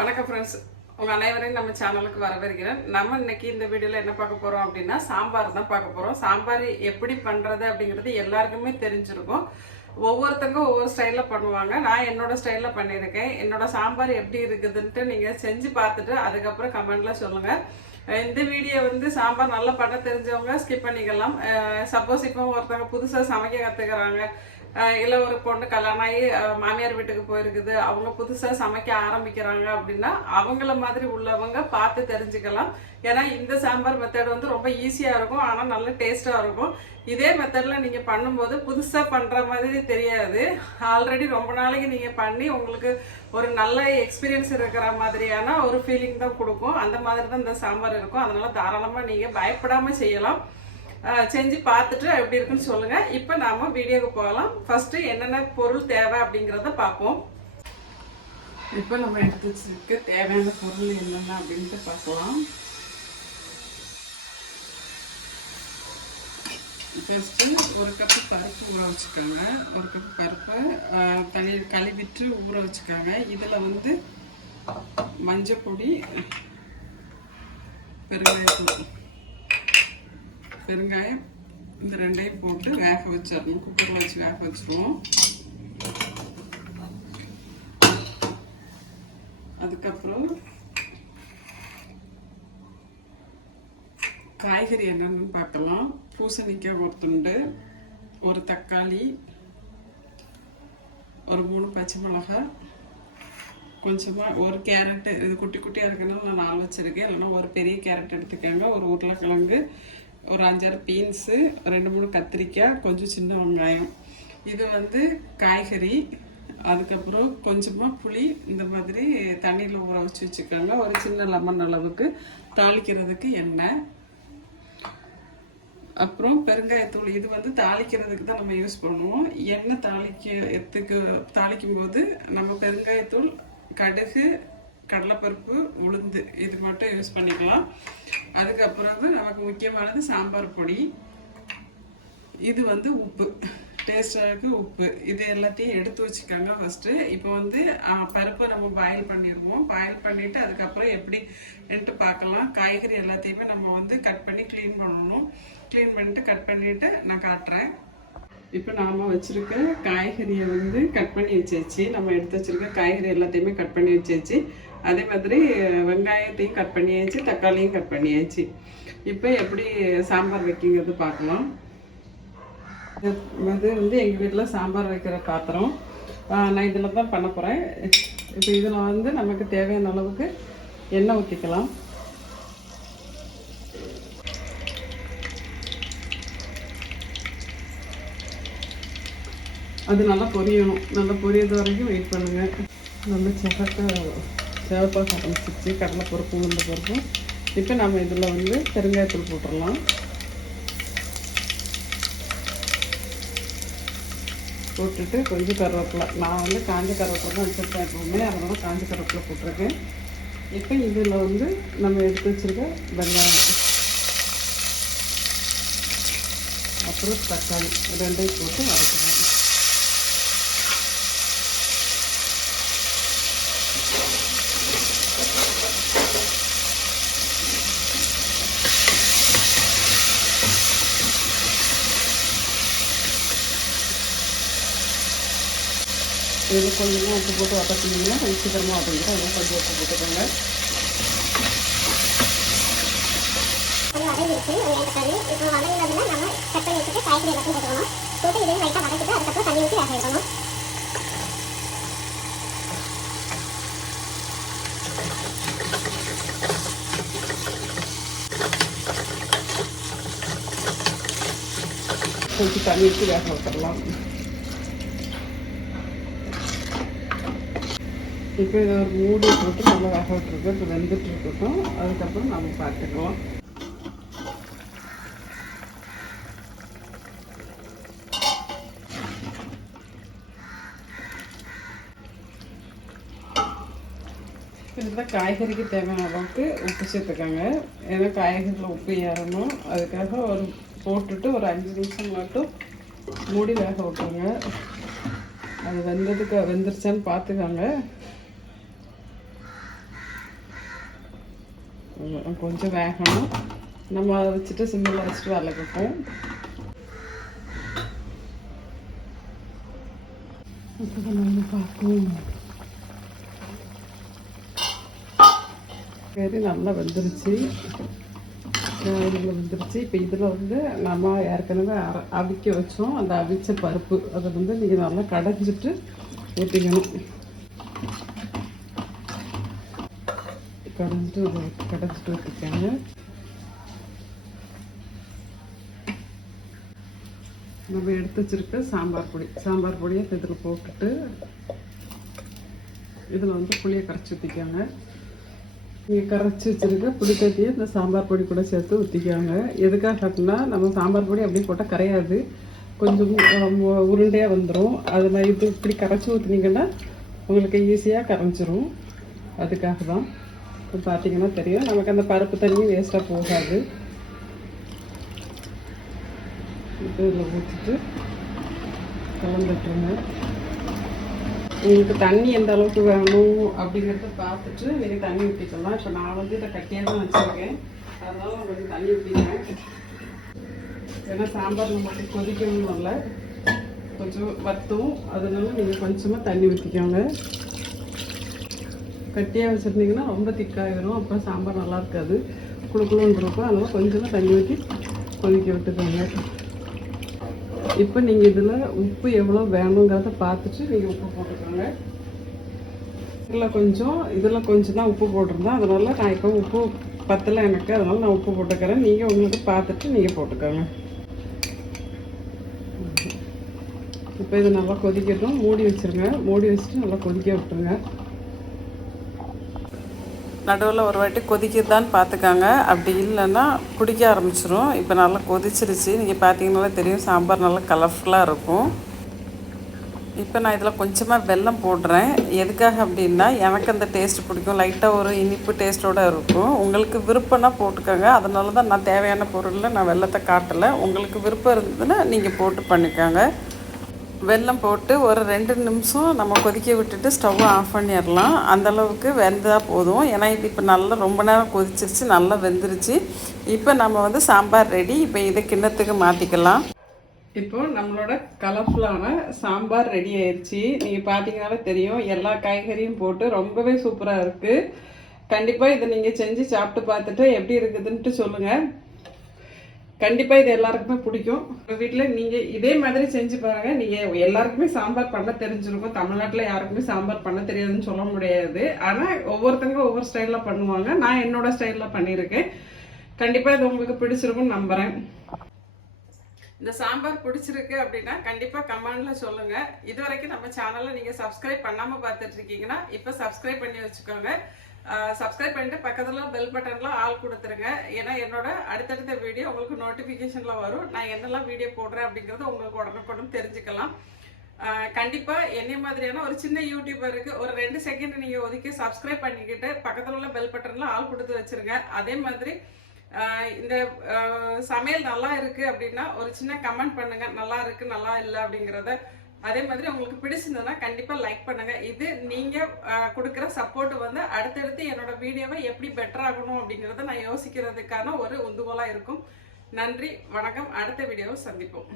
வணக்கம் ஃப்ரெண்ட்ஸ், உங்கள் அனைவரையும் நம்ம சேனலுக்கு வரவேற்கிறேன். நம்ம இன்னைக்கு இந்த வீடியோவில் என்ன பார்க்க போகிறோம் அப்படின்னா சாம்பார் தான் பார்க்க போகிறோம். சாம்பார் எப்படி பண்ணுறது அப்படிங்கிறது எல்லாருக்குமே தெரிஞ்சிருக்கும். ஒவ்வொருத்தங்க ஒவ்வொரு ஸ்டைலில் பண்ணுவாங்க. நான் என்னோட ஸ்டைலில் பண்ணியிருக்கேன். என்னோட சாம்பார் எப்படி இருக்குதுன்ட்டு நீங்கள் செஞ்சு பார்த்துட்டு அதுக்கப்புறம் கமெண்டில் சொல்லுங்கள். இந்த வீடியோ சாம்பார் நல்லா பண்ண தெரிஞ்சவங்க ஸ்கிப் பண்ணிக்கலாம். சப்போஸ் இப்போ ஒருத்தவங்க புதுசாக சமைக்க கற்றுக்கிறாங்க, இல்லை ஒரு பொண்ணு கல்யாணம் ஆகி மாமியார் வீட்டுக்கு போயிருக்குது, அவங்க புதுசாக சமைக்க ஆரம்பிக்கிறாங்க அப்படின்னா அவங்கள மாதிரி உள்ளவங்க பார்த்து தெரிஞ்சுக்கலாம். ஏன்னா இந்த சாம்பார் மெத்தட் ரொம்ப ஈஸியாக இருக்கும், ஆனால் நல்ல டேஸ்ட்டாக இருக்கும். இதே மெத்தடில் நீங்கள் பண்ணும்போது புதுசாக பண்ணுற மாதிரி தெரியாது. ஆல்ரெடி ரொம்ப நாளைக்கு நீங்கள் பண்ணி உங்களுக்கு ஒரு நல்ல எக்ஸ்பீரியன்ஸ் இருக்கிற மாதிரியான ஒரு ஃபீலிங் தான் கொடுக்கும். அந்த மாதிரி தான் இந்த சாம்பார் இருக்கும். அதனால் தாராளமாக நீங்கள் பயப்படாமல் செய்யலாம். செஞ்சு பார்த்துட்டு எப்படி இருக்குன்னு சொல்லுங்கள். இப்போ நாம் வீடியோவுக்கு போகலாம். ஃபஸ்ட்டு என்னென்ன பொருள் தேவை அப்படிங்கிறத பார்ப்போம். இப்போ நம்ம எடுத்து வச்சுருக்க தேவையான பொருள் என்னென்ன அப்படின்ட்டு பார்க்கலாம். ஃபஸ்ட்டு ஒரு கப்பு பருப்பு ஊற வச்சுக்கோங்க. ஒரு கப்பு பருப்பை தண்ணி கழுவிட்டு ஊற வச்சுக்கோங்க. இதில் மஞ்சள் பொடி, பெருங்காயம் இந்த ரெண்டையும் போட்டு வேக வச்சிடணும். குக்கரில் வச்சு வேக வச்சுருவோம். அதுக்கப்புறம் காய்கறி என்னென்னு பார்க்கலாம். பூசணிக்காய் ஒரு துண்டு, ஒரு தக்காளி, ஒரு 3 பச்சை மிளகாய், கொஞ்சமாக ஒரு கேரட்டு. இது குட்டி குட்டியாக இருக்குன்னா நான் 4 வச்சுருக்கேன். இல்லைன்னா ஒரு பெரிய கேரட் எடுத்துக்கோங்க. ஒரு உருளைக்கிழங்கு, ஒரு 5-6 பீன்ஸு, 2-3 கத்திரிக்காய், கொஞ்சம் சின்ன வெங்காயம். இது காய்கறி. அதுக்கப்புறம் கொஞ்சமாக புளி இந்த மாதிரி தண்ணியில் ஊற வச்சு வச்சுக்கோங்க. ஒரு சின்ன லெமன் அளவுக்கு. தாளிக்கிறதுக்கு எண்ணெய், அப்புறம் பெருங்காயத்தூள். இது தாளிக்கிறதுக்கு தான் நம்ம யூஸ் பண்ணுவோம். எண்ணெய் தாளிக்கும் போது நம்ம பெருங்காயத்தூள், கடுகு, கடலைப்பருப்பு, உளுந்து இது மட்டும் யூஸ் பண்ணிக்கலாம். அதுக்கப்புறம் நமக்கு முக்கியமானது சாம்பார் பொடி. இது உப்பு, டேஸ்டாக உப்பு. இது எல்லாத்தையும் எடுத்து வச்சுக்கோங்க ஃபஸ்ட்டு. இப்போ பருப்பு நம்ம பாயில் பண்ணிடுவோம். பாயில் பண்ணிவிட்டு அதுக்கப்புறம் எப்படி எடுத்து பார்க்கலாம். காய்கறி எல்லாத்தையுமே நம்ம கட் பண்ணி க்ளீன் பண்ணணும். க்ளீன் பண்ணிவிட்டு கட் பண்ணிவிட்டு நான் காட்டுறேன். இப்போ நாம் வச்சுருக்க காய்கறியை கட் பண்ணி வச்சாச்சு. நம்ம எடுத்து வச்சுருக்க காய்கறி எல்லாத்தையுமே கட் பண்ணி வச்சாச்சு. அதே மாதிரி வெங்காயத்தையும் கட் பண்ணியாச்சு, தக்காளியும் கட் பண்ணியாச்சு. இப்போ எப்படி சாம்பார் வைக்கிங்கிறது பார்க்கலாம். இது எங்கள் வீட்டில் சாம்பார் வைக்கிற பாத்திரம். நான் இதில் தான் பண்ண போகிறேன். இப்போ இதில் நமக்கு தேவையான அளவுக்கு எண்ணெய் ஊற்றிக்கலாம். அது நல்லா பொரியணும். நல்லா பொரியது வரைக்கும் வெயிட் பண்ணுங்கள். நல்லா சிவப்பாக ஆரம்பிச்சிச்சு கடலைப்பருப்பு, உளுந்து பருப்பு. இப்போ நம்ம இதில் பெருங்காயத்தூள் போட்டுடலாம். போட்டுட்டு கொஞ்சம் கருவேப்பிலை. நான் காஞ்ச கருவேப்பிலை தான் வச்சுருக்கேன் எப்பவுமே, அதனால காஞ்ச கருவேப்பிலை போட்டிருக்கேன். இப்போ இதில் நம்ம எடுத்து வச்சுருக்க வெங்காயம், அப்புறம் தக்காளி ரெண்டையும் போட்டு வதக்குறோம். இது கொஞ்சமாக உப்பு போட்டு வதக்கினீங்கன்னா கொஞ்சம் சீக்கிரமாக வதங்கிடும். அதெல்லாம் கொஞ்சம் உப்பு போட்டுக்கோங்க. கொஞ்சம் தண்ணி ஊற்றி வேக வைக்கலாம். இப்போ இதை ஒரு மூடி போட்டு நல்லா வேக விட்டுருக்கு. இப்போ வெந்துட்டு இருக்கட்டும். அதுக்கப்புறம் நம்ம பார்த்துக்கலாம். இதில் காய்கறிக்கு தேவையான அளவுக்கு உப்பு சேர்த்துக்கோங்க. ஏன்னா காய்கறியில் உப்பு ஏறணும். அதுக்காக போட்டுட்டு ஒரு 5 நிமிஷம் மட்டும் மூடி வேக விட்டுருங்க. அது வெந்துருச்சான்னு பார்த்துக்கோங்க. கொஞ்சம் வேகணும். நம்ம அதை வச்சுட்டு சிம்மில் வச்சுட்டு வதக்கிப்போம். இப்போ நம்ம பார்ப்போம். சரி, நல்லா வெந்துருச்சு. இதில் வந்துருச்சு. இப்போ இதில் வந்து நம்ம ஏற்கனவே அவிக்க வச்சோம். அந்த அவிச்ச பருப்பு அதை வந்து நீங்கள் நல்லா கடைஞ்சிட்டு ஊற்றிக்கணும். கடைஞ்சிட்டு ஊற்றிக்காங்க. நம்ம எடுத்து வச்சுருக்க சாம்பார் பொடியை இதில் போட்டுட்டு இதில் வந்து புளியை கரைச்சி ஊற்றிக்காங்க. நீங்கள் கரைச்சி வச்சுருக்க புளி தட்டியை இந்த சாம்பார் பொடி கூட சேர்த்து ஊற்றிக்காங்க. எதுக்காக அப்படின்னா நம்ம சாம்பார் பொடி அப்படியே போட்டால் கரையாது, கொஞ்சம் உருண்டையாக வந்துடும். அது மாதிரி இது இப்படி கரைச்சி ஊற்றுனீங்கன்னா உங்களுக்கு ஈஸியாக கரைஞ்சிரும். அதுக்காக தான். இப்போ பார்த்தீங்கன்னா தெரியும், நமக்கு அந்த பருப்பு தண்ணி வேஸ்ட்டாக போகாது. இப்போ இதில் ஊற்றிட்டு கலந்துட்டுருங்க. உங்களுக்கு தண்ணி எந்த அளவுக்கு வேணும் அப்படிங்கிறத பார்த்துட்டு நீங்கள் தண்ணி ஊற்றிக்கலாம். இப்போ நான் வந்து இதை கட்டியாக தான் வச்சுருக்கேன், அதனால கொஞ்சம் தண்ணி ஊற்றிக்கிறேன். ஏன்னா சாம்பார் நமக்கு கொதிக்கணும், இல்லை கொஞ்சம் வற்றும். அதனால நீங்கள் கொஞ்சமாக தண்ணி ஊற்றிக்கோங்க. கட்டியாக வச்சுருந்தீங்கன்னா ரொம்ப திக்காகிடும், அப்புறம் சாம்பார் நல்லா இருக்காது, குழுக்குழுன்னு. அதனால கொஞ்சமாக தண்ணி ஊற்றி கொதிக்க விட்டுக்கோங்க. இப்போ நீங்கள் இதில் உப்பு எவ்வளோ வேணுங்கிறத பார்த்துட்டு நீங்கள் உப்பு போட்டுக்கோங்க. இதில் கொஞ்சம் தான் உப்பு போட்டிருந்தேன், அதனால் நான் இப்போ உப்பு பத்தலை எனக்கு, அதனால் நான் உப்பு போட்டுக்கிறேன். நீங்கள் உங்களுக்கு பார்த்துட்டு நீங்கள் போட்டுக்கோங்க. இப்போ இது நல்லா கொதிக்கட்டும். மூடி வச்சுருங்க. மூடி வச்சுட்டு நல்லா கொதிக்க விட்டுருங்க. நடுவில் ஒரு வாட்டி கொதிக்குதான்னு பார்த்துக்காங்க. அப்படி இல்லைன்னா குடிக்க ஆரம்பிச்சிடும். இப்போ நல்லா கொதிச்சிருச்சு. நீங்கள் பார்த்தீங்கன்னாலே தெரியும், சாம்பார் நல்லா கலர்ஃபுல்லாக இருக்கும். இப்போ நான் இதில் கொஞ்சமாக வெல்லம் போடுறேன். எதுக்காக அப்படின்னா எனக்கு அந்த டேஸ்ட் பிடிக்கும். லைட்டாக ஒரு இனிப்பு டேஸ்ட்டோடு இருக்கும். உங்களுக்கு விருப்பம்னா போட்டுக்கோங்க. அதனால தான் நான் தேவையான பொருளில் நான் வெல்லத்தை காட்டலை. உங்களுக்கு விருப்பம் இருந்ததுன்னா நீங்கள் போட்டு பண்ணிக்கோங்க. வெல்லம் போட்டு ஒரு 2 நிமிஷம் நம்ம கொதிக்க விட்டுட்டு ஸ்டவ்வை ஆஃப் பண்ணிடலாம். அந்தளவுக்கு வெந்தால் போதும். ஏன்னா இது இப்போ நல்லா ரொம்ப நேரம் கொதிச்சிருச்சு, நல்லா வெந்துருச்சு. இப்போ நம்ம வந்து சாம்பார் ரெடி. இப்போ இதை கிண்ணத்துக்கு மாற்றிக்கலாம். இப்போ நம்மளோட கலர்ஃபுல்லான சாம்பார் ரெடி ஆயிடுச்சு. நீங்கள் பார்த்தீங்கன்னாலே தெரியும், எல்லா காய்கறியும் போட்டு ரொம்பவே சூப்பராக இருக்குது. கண்டிப்பாக இதை நீங்கள் செஞ்சு சாப்பிட்டு பார்த்துட்டு எப்படி இருக்குதுன்ட்டு சொல்லுங்கள். கண்டிப்பாக இது எல்லாருக்குமே பிடிக்கும். உங்கள் வீட்டில் நீங்கள் இதே மாதிரி செஞ்சு பாருங்கள். நீங்கள் எல்லாருக்குமே சாம்பார் பண்ண தெரிஞ்சிருக்கும். தமிழ்நாட்டில் யாருக்குமே சாம்பார் பண்ண தெரியாதுன்னு சொல்ல முடியாது. ஆனால் ஒவ்வொருத்தங்க ஒவ்வொரு ஸ்டைலில் பண்ணுவாங்க. நான் என்னோட ஸ்டைலில் பண்ணியிருக்கேன். கண்டிப்பாக இது உங்களுக்கு பிடிச்சிருக்கும்னு நம்புகிறேன். இந்த சாம்பார் பிடிச்சிருக்கு அப்படின்னா கண்டிப்பாக கமெண்ட்ல சொல்லுங்கள். இது வரைக்கும் நம்ம சேனலை நீங்கள் சப்ஸ்கிரைப் பண்ணாமல் பார்த்துட்டு இருக்கீங்கன்னா இப்போ சப்ஸ்கிரைப் பண்ணி வச்சுக்கோங்க. சப்ஸ்கிரைப் பண்ணிட்டு பக்கத்தில் பெல் பட்டனில் ஆல் கொடுத்துருங்க. ஏன்னா என்னோட அடுத்தடுத்த வீடியோ உங்களுக்கு நோட்டிஃபிகேஷனில் வரும். நான் என்னெல்லாம் வீடியோ போடுறேன் அப்படிங்கிறது உங்களுக்கு உடனுக்குடன் தெரிஞ்சுக்கலாம். கண்டிப்பாக என்னை மாதிரியான ஒரு சின்ன யூடியூபருக்கு ஒரு 2 செகண்ட் நீங்கள் ஒதுக்கி சப்ஸ்கிரைப் பண்ணிக்கிட்டு பக்கத்தில் உள்ள பெல் பட்டனில் ஆல் கொடுத்து வச்சுருங்க. அதே மாதிரி இந்த சமையல் நல்லா இருக்குது அப்படின்னா ஒரு சின்ன கமெண்ட் பண்ணுங்கள், நல்லா இருக்குது நல்லா இல்லை அப்படிங்கிறத. அதே மாதிரி உங்களுக்கு பிடிச்சிருந்ததுன்னா கண்டிப்பாக லைக் பண்ணுங்கள். இது நீங்கள் கொடுக்குற சப்போர்ட் வந்து அடுத்தடுத்து என்னோட வீடியோவை எப்படி பெட்டர் ஆகணும் அப்படிங்கிறத நான் யோசிக்கிறதுக்கான ஒரு உந்துகோலாக இருக்கும். நன்றி, வணக்கம். அடுத்த வீடியோவை சந்திப்போம்.